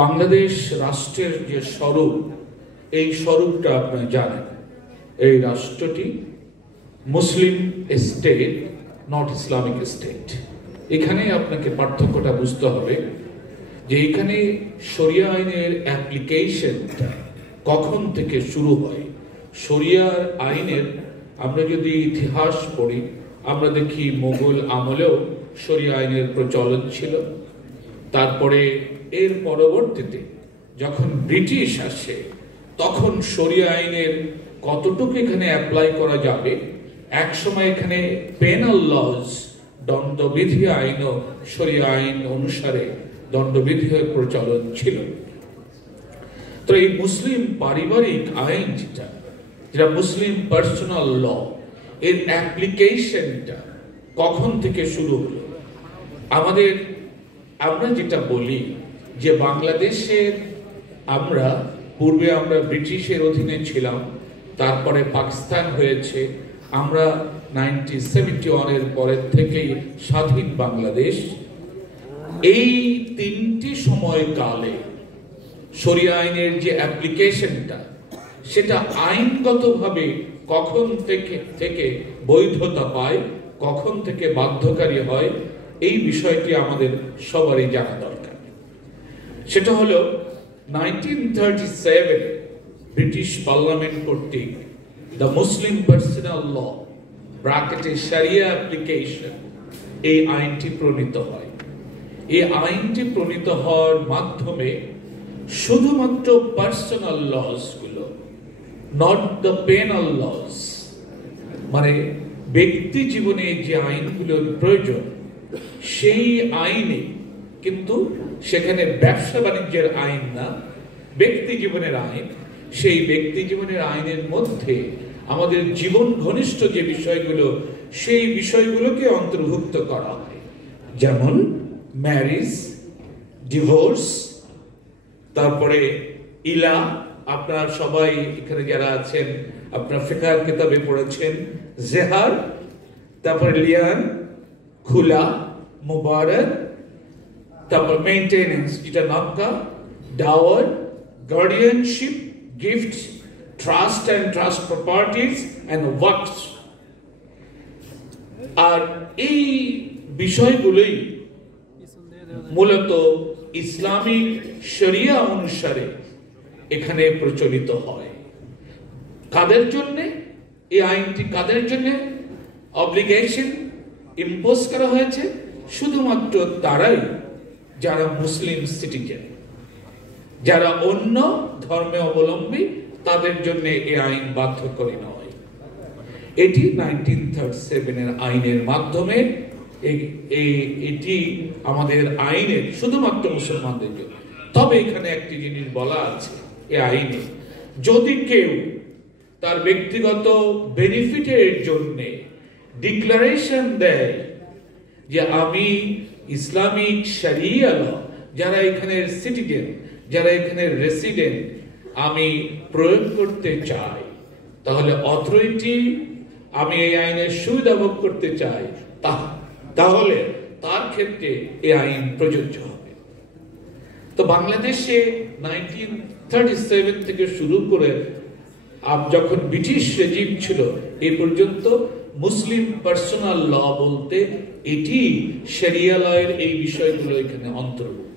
বাংলাদেশ রাষ্ট্রের যে স্বরূপ, এই স্বরূপটা আপনারা জানেন। এই রাষ্ট্রটি মুসলিম স্টেট, নট ইসলামিক স্টেট। এখানে আপনাকে পার্থক্যটা বুঝতে হবে যে এখানে শরিয়া আইনের অ্যাপ্লিকেশনটা কখন থেকে শুরু হয়। শরিয়ার আইনের আমরা যদি ইতিহাস পড়ি, আমরা দেখি মোগল আমলেও শরিয়া আইনের প্রচলন ছিল। তারপরে এর পরবর্তীতে যখন ব্রিটিশ আসে, তখন শরিয়া আইনের কতটুকু এখানে অ্যাপ্লাই করা যাবে। এক সময় এখানে পেনাল লজ, দণ্ডবিধি আইনও শরিয়া আইন অনুসারে দণ্ডবিধি প্রচলন ছিল। তো এই মুসলিম পারিবারিক আইন যেটা মুসলিম পার্সোনাল ল, এর অ্যাপ্লিকেশনটা কখন থেকে শুরু হলো। আমরা যেটা বলি যে বাংলাদেশের পূর্বে আমরা ব্রিটিশের অধীনে ছিলাম, তারপরে পাকিস্তান হয়েছে, আমরা 1971 পরের থেকেই স্বাধীন বাংলাদেশ। এই তিনটি সময়কালে শরিয়া আইনের যে অ্যাপ্লিকেশনটা, সেটা আইনগতভাবে কখন থেকে বৈধতা পায়, কখন থেকে বাধ্যকারী হয়, এই বিষয়টি আমাদের সবারই জানা দরকার। সেটা হলো 1937 ব্রিটিশ পার্লামেন্ট কর্তৃক দ্য মুসলিম পার্সোনাল ল ব্র্যাকেটে শরিয়া অ্যাপ্লিকেশন, এই আইনটি প্রণীত হয়। এই আইনটি প্রণীত হওয়ার মাধ্যমে শুধুমাত্র পার্সোনাল লস গুলো, নট দ্য পেনাল লস, মানে ব্যক্তি জীবনে যে আইনগুলোর প্রয়োজন, সেই আইনে, কিন্তু সেখানে ব্যবসা বাণিজ্যের আইন না, ব্যক্তি জীবনের আইন। সেই ব্যক্তি জীবনের আইনের মধ্যে আমাদের জীবন ঘনিষ্ঠ যে বিষয়গুলো, সেই বিষয়গুলোকে অন্তর্ভুক্ত করা হয়। যেমন ম্যারেজ, ডিভোর্স, তারপরে ইলা, আপনারা সবাই এখানে যারা আছেন আপনারা ফিকহের কিতাবে পড়েছেন, জেহার, তারপরে লিয়ান, খুলা, মুবারক, তারপর মেইনটেনেন্স যেটা নাকা, dower, guardianship, gift, trust and trust properties and ওয়াকফ। আর এই বিষয়গুলোই মূলত ইসলামিক শরিয়া অনুসারে এখানে প্রচলিত হয়। কাদের জন্য এই আইনটি, কাদের জন্য অব্লিগেশন ইম্পোজ করা হয়েছে? শুধুমাত্র তারাই যারা মুসলিম সিটিজেন, যারা অন্য ধর্মে অবলম্বী, তাদের জন্য এই আইন বাধ্যকরী নয়। এটি 1937 আইনের মাধ্যমে এটি আমাদের আইনের শুধুমাত্র মুসলমানদের জন্য। তবে এখানে একটি জিনিস বলা আছে, এই আইনে যদি কেউ তার ব্যক্তিগত বেনিফিটের জন্য ডিক্লারেশন দেয় যে আমি ইসলামিক শরিয়া ল, যারা এখানের সিটিজেন, যারা এখানের রেসিডেন্ট, আমি প্রয়োগ করতে চাই, তাহলে অথরিটি, আমি এই আইনের সুবিধা ভোগ করতে চাই, তাহলে তার ক্ষেত্রে এই আইন প্রযোজ্য হবে। তো বাংলাদেশে 1937 থেকে শুরু করে যখন ব্রিটিশ রেজিম ছিল, এই পর্যন্ত মুসলিম পার্সোনাল ল বলতে এটি শরিয়া লয়ের এই বিষয়গুলো এখানে অন্তর্ভুক্ত।